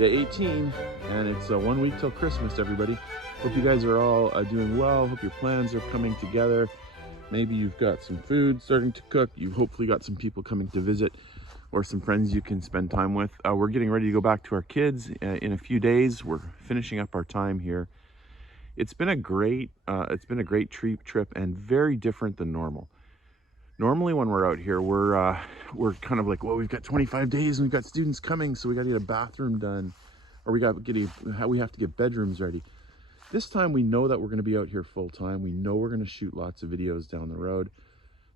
Day 18, and it's 1 week till Christmas, everybody. Hope you guys are all doing well. Hope your plans are coming together. Maybe you've got some food starting to cook. You've hopefully got some people coming to visit or some friends you can spend time with. We're getting ready to go back to our kids in a few days. We're finishing up our time here. It's been a great trip and very different than normal. Normally when we're out here, we're kind of like, well, we've got 25 days and we've got students coming, so we got to get a bathroom done, or we have to get bedrooms ready. This time we know that we're going to be out here full time. We know we're going to shoot lots of videos down the road.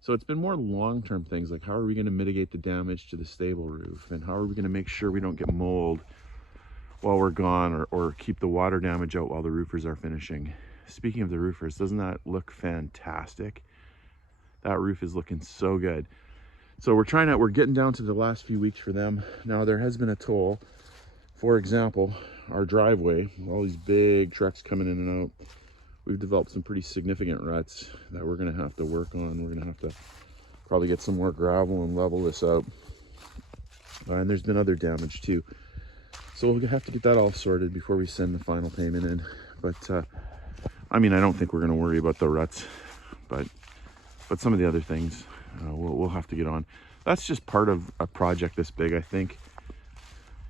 So it's been more long-term things like, how are we going to mitigate the damage to the stable roof, and how are we going to make sure we don't get mold while we're gone, or keep the water damage out while the roofers are finishing. Speaking of the roofers, doesn't that look fantastic? That roof is looking so good. So we're getting down to the last few weeks for them. Now there has been a toll. For example, our driveway, all these big trucks coming in and out, we've developed some pretty significant ruts that we're gonna have to work on. We're gonna have to probably get some more gravel and level this out. And there's been other damage too. So we'll have to get that all sorted before we send the final payment in. But I mean, I don't think we're gonna worry about the ruts, but some of the other things we'll have to get on. That's just part of a project this big, I think.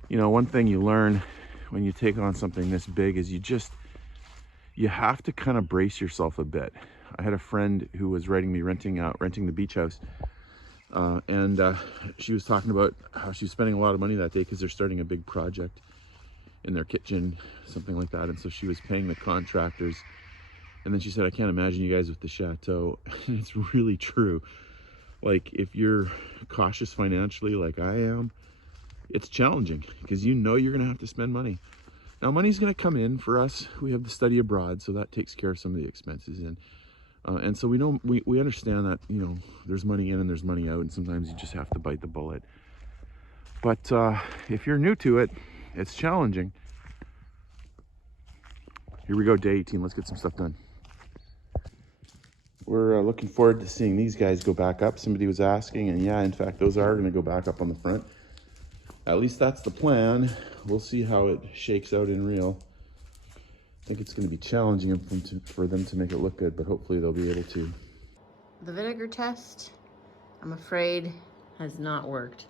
You know, one thing you learn when you take on something this big is you have to kind of brace yourself a bit. I had a friend who was renting the beach house, and she was talking about how she was spending a lot of money that day because they're starting a big project in their kitchen, something like that. And so she was paying the contractors. And then she said, I can't imagine you guys with the Château. And it's really true. Like, if you're cautious financially like I am, it's challenging because you know you're gonna have to spend money. Now, money's gonna come in for us. We have the study abroad, so that takes care of some of the expenses. And so we understand that, you know, there's money in and there's money out, and sometimes you just have to bite the bullet. But if you're new to it, it's challenging. Here we go, day 18. Let's get some stuff done. We're looking forward to seeing these guys go back up. Somebody was asking, and yeah, in fact, those are going to go back up on the front. At least that's the plan. We'll see how it shakes out in real. I think it's going to be challenging for them to make it look good, but hopefully they'll be able to. The vinegar test, I'm afraid, has not worked.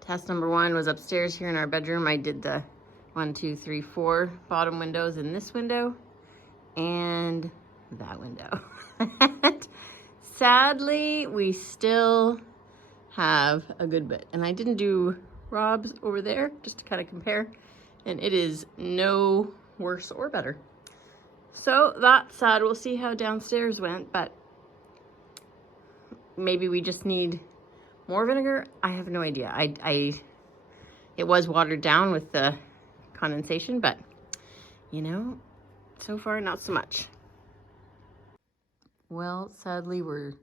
Test number 1 was upstairs here in our bedroom. I did the 1, 2, 3, 4 bottom windows in this window and that window. And sadly, we still have a good bit. And I didn't do Rob's over there just to kind of compare. And it is no worse or better. So that's sad. We'll see how downstairs went, but maybe we just need more vinegar. I have no idea. It was watered down with the condensation, but you know, so far not so much. Well, sadly, we're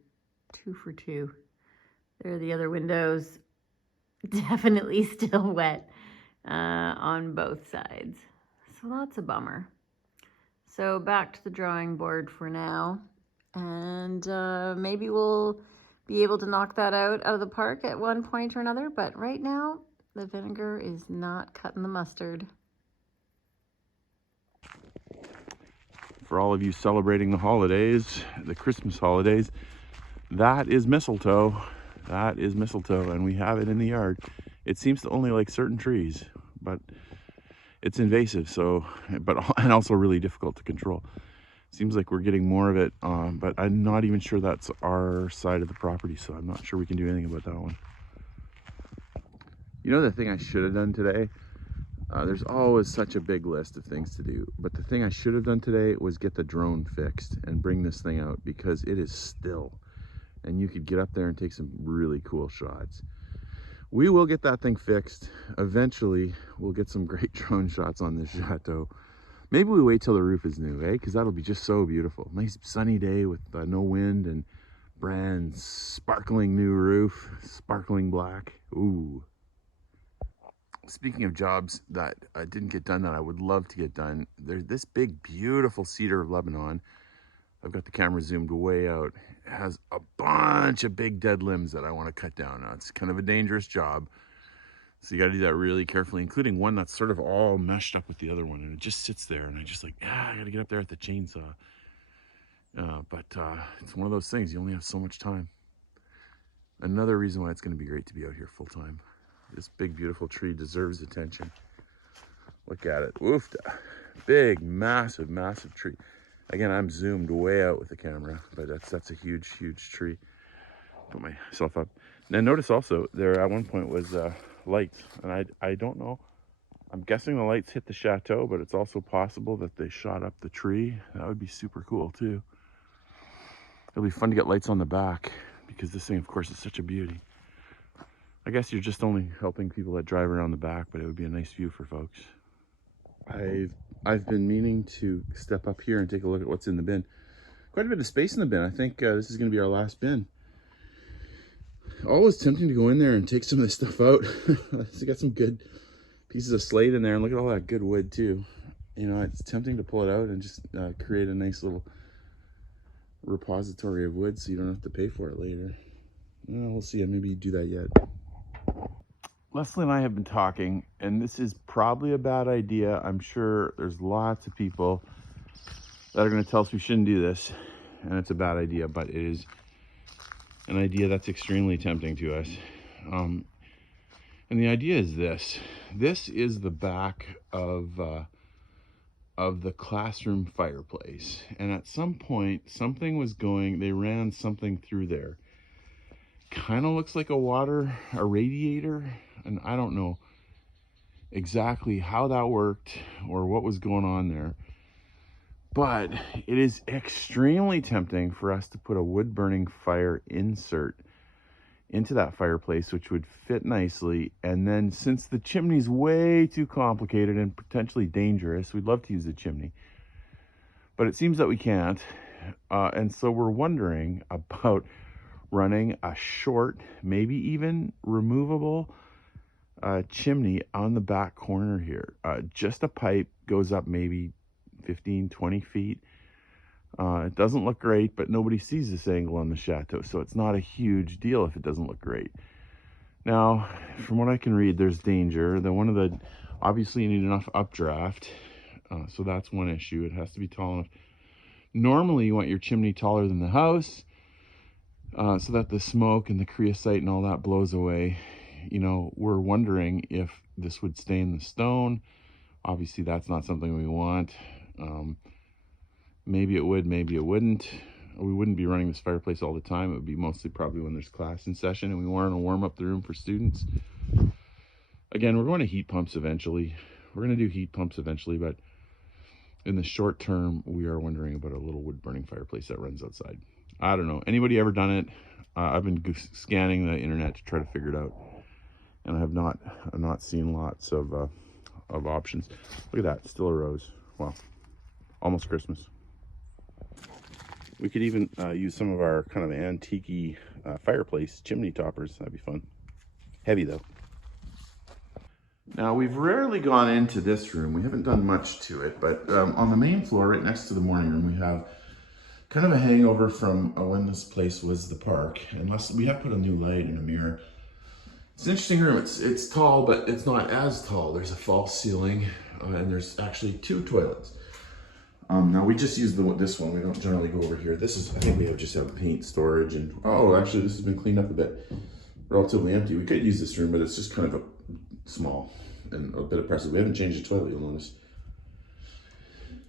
2 for 2. There are the other windows, definitely still wet on both sides. So that's a bummer. So back to the drawing board for now. And maybe we'll be able to knock that out of the park at one point or another. But right now, the vinegar is not cutting the mustard. For all of you celebrating the holidays, the Christmas holidays, that is mistletoe. That is mistletoe, and we have it in the yard. It seems to only like certain trees, but it's invasive, and also really difficult to control. Seems like we're getting more of it, but I'm not even sure that's our side of the property, so I'm not sure we can do anything about that one. You know the thing I should have done today? There's always such a big list of things to do, but the thing I should have done today was get the drone fixed and bring this thing out, because it is still, and you could get up there and take some really cool shots. We will get that thing fixed. Eventually, we'll get some great drone shots on this Château. Maybe we wait till the roof is new, eh? Because that'll be just so beautiful. Nice sunny day with no wind and brand sparkling new roof, sparkling black. Ooh. Speaking of jobs that didn't get done that I would love to get done, there's this big, beautiful cedar of Lebanon. I've got the camera zoomed way out. It has a bunch of big dead limbs that I want to cut down. Now, it's kind of a dangerous job. So you got to do that really carefully, including one that's sort of all meshed up with the other one, and it just sits there, and I just like, I got to get up there at the chainsaw. But it's one of those things, you only have so much time. Another reason why it's going to be great to be out here full time. This big, beautiful tree deserves attention. Look at it. Woofda. Big, massive, massive tree. Again, I'm zoomed way out with the camera, but that's a huge, huge tree. Put myself up. Now notice also there at one point was lights, and I don't know. I'm guessing the lights hit the chateau, but it's also possible that they shot up the tree. That would be super cool too. It'll be fun to get lights on the back because this thing, of course, is such a beauty. I guess you're just only helping people that drive around the back, but it would be a nice view for folks. I've been meaning to step up here and take a look at what's in the bin. Quite a bit of space in the bin. I think this is going to be our last bin. Always tempting to go in there and take some of this stuff out. It's got some good pieces of slate in there, and look at all that good wood too. You know, it's tempting to pull it out and just create a nice little repository of wood so you don't have to pay for it later. We'll see. Maybe do that yet. Leslie and I have been talking, and this is probably a bad idea. I'm sure there's lots of people that are going to tell us we shouldn't do this, and it's a bad idea, but it is an idea that's extremely tempting to us. And the idea is this. This is the back of the classroom fireplace, and at some point something was going, they ran something through there. Kind of looks like a radiator, and I don't know exactly how that worked or what was going on there, but it is extremely tempting for us to put a wood burning fire insert into that fireplace, which would fit nicely. And then since the chimney's way too complicated and potentially dangerous, we'd love to use the chimney, but it seems that we can't. And so we're wondering about running a short, maybe even removable chimney on the back corner here. Just a pipe goes up maybe 15, 20 feet. It doesn't look great, but nobody sees this angle on the chateau, so it's not a huge deal if it doesn't look great. Now, from what I can read, there's danger. Obviously you need enough updraft, so that's one issue. It has to be tall enough. Normally you want your chimney taller than the house, so that the smoke and the creosote and all that blows away. You know, we're wondering if this would stain the stone. Obviously that's not something we want. Maybe it would, maybe it wouldn't. We wouldn't be running this fireplace all the time. It would be mostly probably when there's class in session and we want to warm up the room for students. Again, we're going to heat pumps eventually. We're going to do heat pumps eventually, but in the short term, we are wondering about a little wood burning fireplace that runs outside. I don't know. Anybody ever done it? I've been scanning the internet to try to figure it out, and I've not seen lots of options. Look at that, still a rose. Wow, almost Christmas. We could even use some of our kind of antique fireplace chimney toppers. That'd be fun. Heavy though. Now, we've rarely gone into this room. We haven't done much to it, but on the main floor, right next to the morning room, we have kind of a hangover from when this place was the park. Unless we have put a new light and a mirror. It's an interesting room. It's tall, but it's not as tall. There's a false ceiling, and there's actually 2 toilets. Now we just use this one. We don't generally go over here. This is, I think we just have paint storage, and actually this has been cleaned up a bit. Relatively empty. We could use this room, but it's just kind of small and a bit oppressive. We haven't changed the toilet, you'll notice.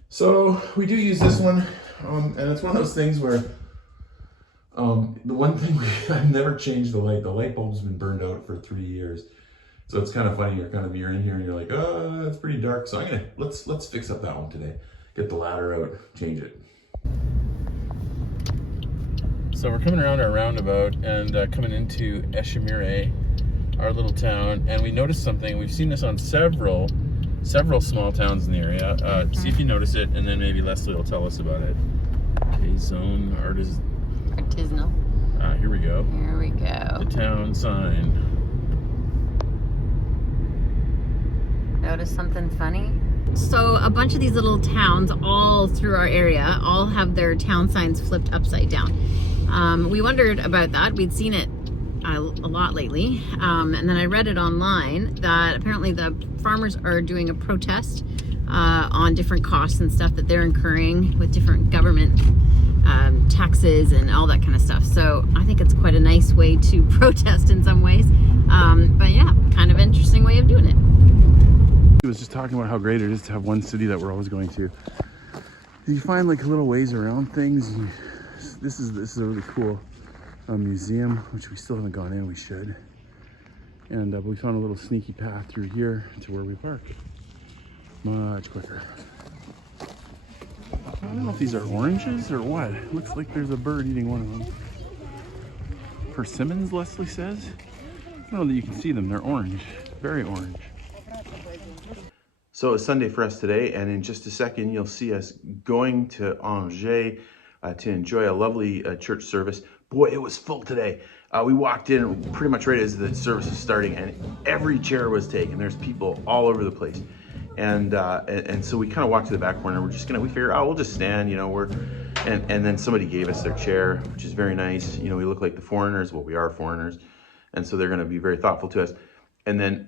So we do use this one, and it's one of those things where the one thing I've never changed the light. The light bulb's been burned out for 3 years, so it's kind of funny. You're in here and you're like, oh, it's pretty dark. So let's fix up that one today. Get the ladder out, change it. So we're coming around our roundabout and coming into Grifferaie, our little town, and we noticed something. We've seen this on several small towns in the area. See if you notice it, and then maybe Leslie will tell us about it. K-Zone Artisanal. Here we go. Here we go. The town sign. Notice something funny? So a bunch of these little towns all through our area all have their town signs flipped upside down. We wondered about that. We'd seen it a lot lately. And then I read it online that apparently the farmers are doing a protest on different costs and stuff that they're incurring with different government taxes and all that kind of stuff. So I think it's quite a nice way to protest in some ways. But yeah, kind of interesting way of doing it. He was just talking about how great it is to have one city that we're always going to. You find like little ways around things. This is a really cool museum, which we still haven't gone in. We should. And we found a little sneaky path through here to where we park. Much quicker. I don't know if these are oranges or what. It looks like there's a bird eating one of them. Persimmons, Leslie says. I don't know that you can see them. They're orange, very orange. So it's Sunday for us today, and in just a second you'll see us going to Angers to enjoy a lovely church service. Boy, it was full today. We walked in pretty much right as the service was starting, and every chair was taken. There's people all over the place, and so we kind of walked to the back corner. We figured, oh, we'll just stand, you know. And then somebody gave us their chair, which is very nice. You know, we look like the foreigners. Well, we are foreigners, and so they're going to be very thoughtful to us. And then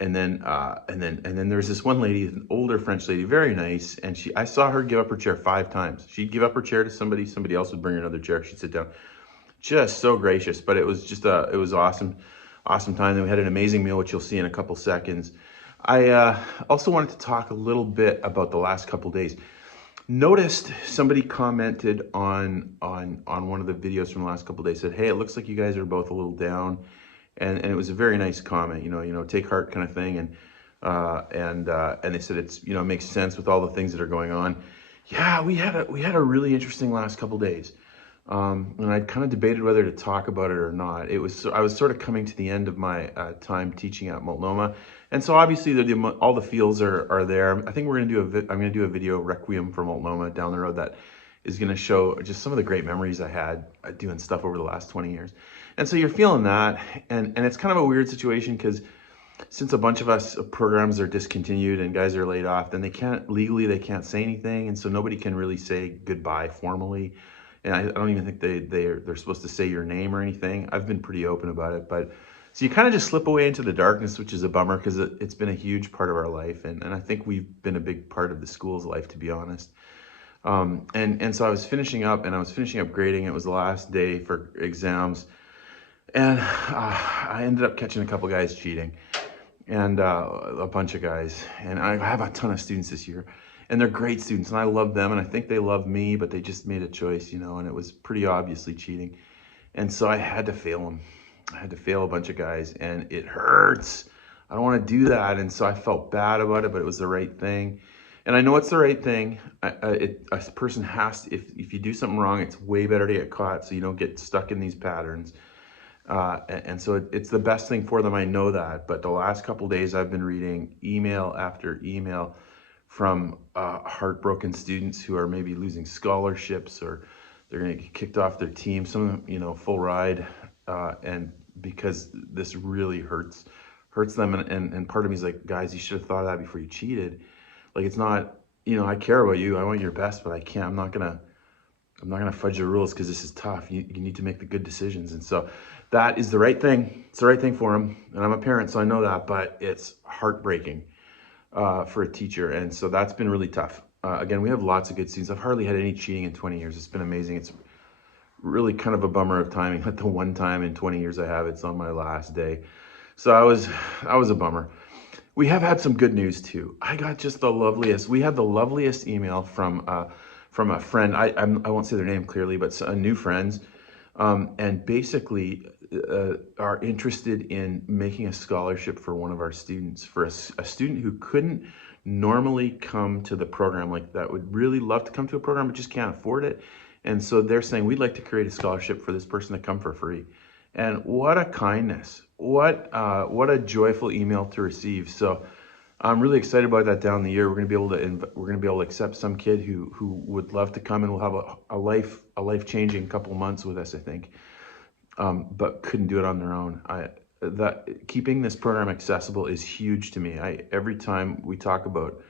there's this one lady, an older French lady, very nice, and I saw her give up her chair 5 times. She'd give up her chair to somebody else would bring her another chair, she'd sit down. Just so gracious. But it was just it was awesome time. Then we had an amazing meal, which you'll see in a couple seconds. I also wanted to talk a little bit about the last couple days. Noticed somebody commented on one of the videos from the last couple days, said, hey, it looks like you guys are both a little down. And it was a very nice comment, you know, take heart kind of thing. And they said it's, you know, makes sense with all the things that are going on. Yeah, we had a really interesting last couple days. And I kind of debated whether to talk about it or not. I was sort of coming to the end of my time teaching at Multnomah. And so obviously all the feels are there. I think I'm going to do a video Requiem for Multnomah down the road that is going to show just some of the great memories I had doing stuff over the last 20 years. And so you're feeling that, and it's kind of a weird situation because since a bunch of us programs are discontinued and guys are laid off, then they can't say anything, and so nobody can really say goodbye formally. And I don't even think they're supposed to say your name or anything. I've been pretty open about it, but so you kind of just slip away into the darkness, which is a bummer because it's been a huge part of our life, and I think we've been a big part of the school's life, to be honest. And so I was finishing up grading. It was the last day for exams. And I ended up catching a couple guys cheating, and a bunch of guys. And I have a ton of students this year, and they're great students, and I love them, and I think they love me, but they just made a choice, you know, and it was pretty obviously cheating. And so I had to fail them. I had to fail a bunch of guys, and it hurts. I don't want to do that, and so I felt bad about it, but it was the right thing. And I know it's the right thing. A person has to, if you do something wrong, it's way better to get caught so you don't get stuck in these patterns. And so it's the best thing for them, I know that. But the last couple days I've been reading email after email from heartbroken students who are maybe losing scholarships, or they're going to get kicked off their team, some of them, you know, full ride, and because this really hurts them. And part of me is like, guys, you should have thought of that before you cheated. Like, it's not, you know, I care about you, I want your best, but I'm not gonna fudge the rules because this is tough. You need to make the good decisions. And so that is the right thing. It's the right thing for them. And I'm a parent, so I know that, but it's heartbreaking for a teacher. And so that's been really tough. Again, we have lots of good students. I've hardly had any cheating in 20 years. It's been amazing. It's really kind of a bummer of timing. But the one time in 20 years I have, it's on my last day. So I was a bummer. We have had some good news too. I got just the loveliest. We had the loveliest email from a friend. I won't say their name clearly, but new friends, and basically are interested in making a scholarship for one of our students, for a student who couldn't normally come to the program, like that would really love to come to a program but just can't afford it. And so they're saying, we'd like to create a scholarship for this person to come for free. And what a kindness, what a joyful email to receive. So I'm really excited about that down the year. We're going to be able to accept some kid who would love to come, and will have a life-changing couple months with us, I think, but couldn't do it on their own. Keeping this program accessible is huge to me. Every time we talk about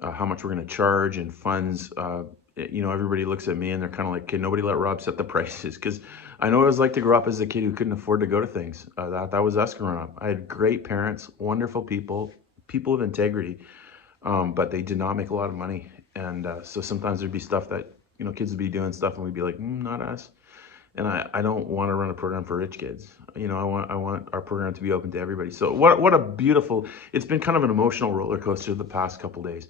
how much we're going to charge and funds, you know, everybody looks at me and they're kind of like, can nobody let Rob set the prices? Because I know what it was like to grow up as a kid who couldn't afford to go to things. That was us growing up. I had great parents, wonderful people, people of integrity, but they did not make a lot of money. And so sometimes there'd be stuff that, you know, kids would be doing stuff and we'd be like, not us. And I don't want to run a program for rich kids. You know, I want our program to be open to everybody. So what a beautiful, it's been kind of an emotional roller coaster the past couple days.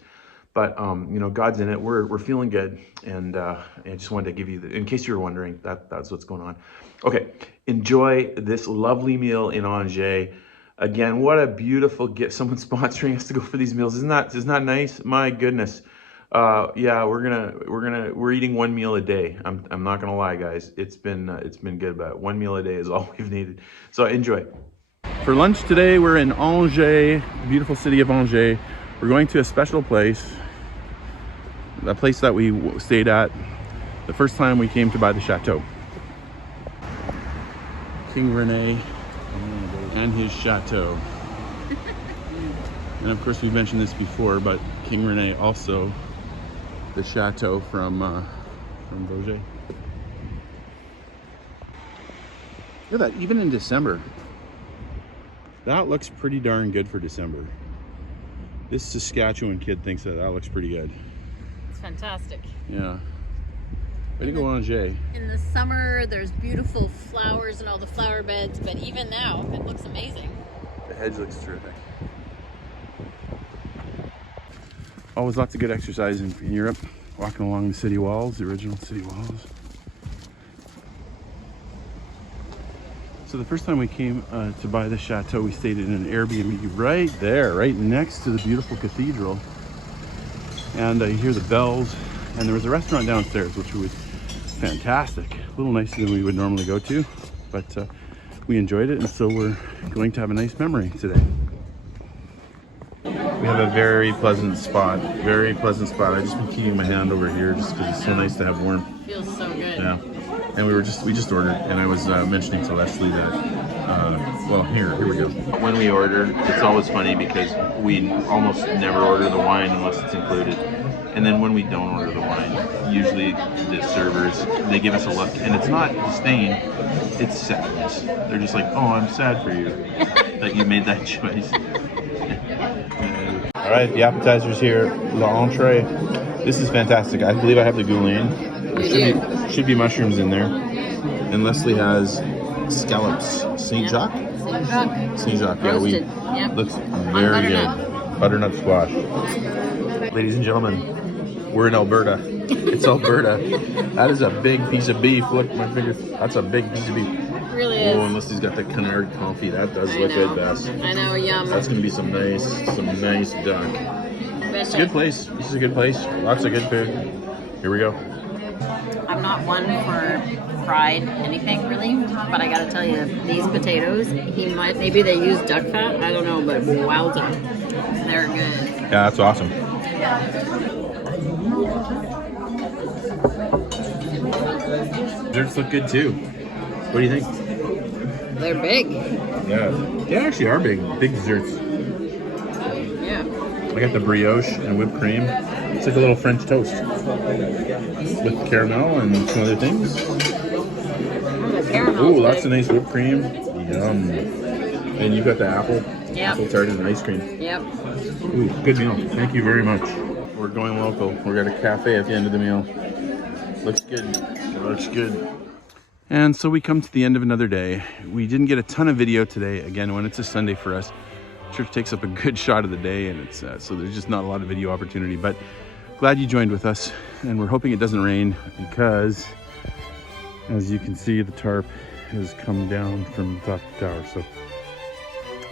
But, you know, God's in it. We're feeling good. And I just wanted to give you, in case you were wondering, that's what's going on. Okay, enjoy this lovely meal in Angers. Again, what a beautiful gift. Someone sponsoring us to go for these meals. Isn't that nice? My goodness. Yeah, we're eating one meal a day. I'm not gonna lie, guys. It's been good, but one meal a day is all we've needed. So enjoy. For lunch today, we're in Angers, the beautiful city of Angers. We're going to a special place, a place that we stayed at the first time we came to buy the Château. King Rene and his Château. And of course, we've mentioned this before, but King Rene also the Château from Beaujolais. Look at that, even in December. That looks pretty darn good for December. This Saskatchewan kid thinks that looks pretty good. It's fantastic. Yeah. Way to go, Angers. In the summer, there's beautiful flowers and all the flower beds, but even now, it looks amazing. The hedge looks terrific. Always lots of good exercise in Europe. Walking along the city walls, the original city walls. So the first time we came to buy the Château, we stayed in an Airbnb right there, right next to the beautiful cathedral. And you hear the bells, and there was a restaurant downstairs, which was fantastic. A little nicer than we would normally go to, but we enjoyed it, and so we're going to have a nice memory today. We have a very pleasant spot, I just been keeping my hand over here just because it's so nice to have warmth. Feels so good. Yeah. And we just ordered, and I was mentioning to Leslie that, well, here we go. When we order, it's always funny because we almost never order the wine unless it's included. And then when we don't order the wine, usually the servers, they give us a look, and it's not disdain, it's sadness. They're just like, oh, I'm sad for you that you made that choice. All right, the appetizer's here, l'entrée. This is fantastic. I believe I have the goulash. There should be mushrooms in there. And Leslie has scallops. Saint Jacques? Saint Jacques, yeah. Yep. Looks very good. Butternut squash. Ladies and gentlemen, we're in Alberta. It's Alberta. That is a big piece of beef. Look, my fingers. That's a big piece of beef. It really is. Oh, and Leslie's got the canard confit. That does look good, Bess. I know, yum. That's gonna be some nice duck. It's a good place. This is a good place. Lots of good food. Here we go. I'm not one for fried anything really, but I gotta tell you, these potatoes, maybe they use duck fat, I don't know, but wowza, they're good. Yeah, that's awesome. Desserts look good too. What do you think? They're big. Yeah, they actually are big desserts. Yeah. I got the brioche and whipped cream. It's like a little French toast with caramel and some other things. Ooh, lots of nice whipped cream. Yum. And you've got the apple tart and ice cream. Yep. Ooh, good meal. Thank you very much. We're going local. We're at a cafe at the end of the meal. Looks good. It looks good. And so we come to the end of another day. We didn't get a ton of video today. Again, when it's a Sunday for us, church takes up a good shot of the day, and it's so there's just not a lot of video opportunity. But glad you joined with us, and we're hoping it doesn't rain because, as you can see, the tarp has come down from the top of the tower. So,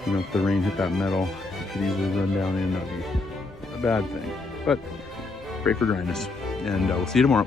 you know, if the rain hit that metal, it could easily run down in. That'd be a bad thing. But pray for dryness, and we'll see you tomorrow.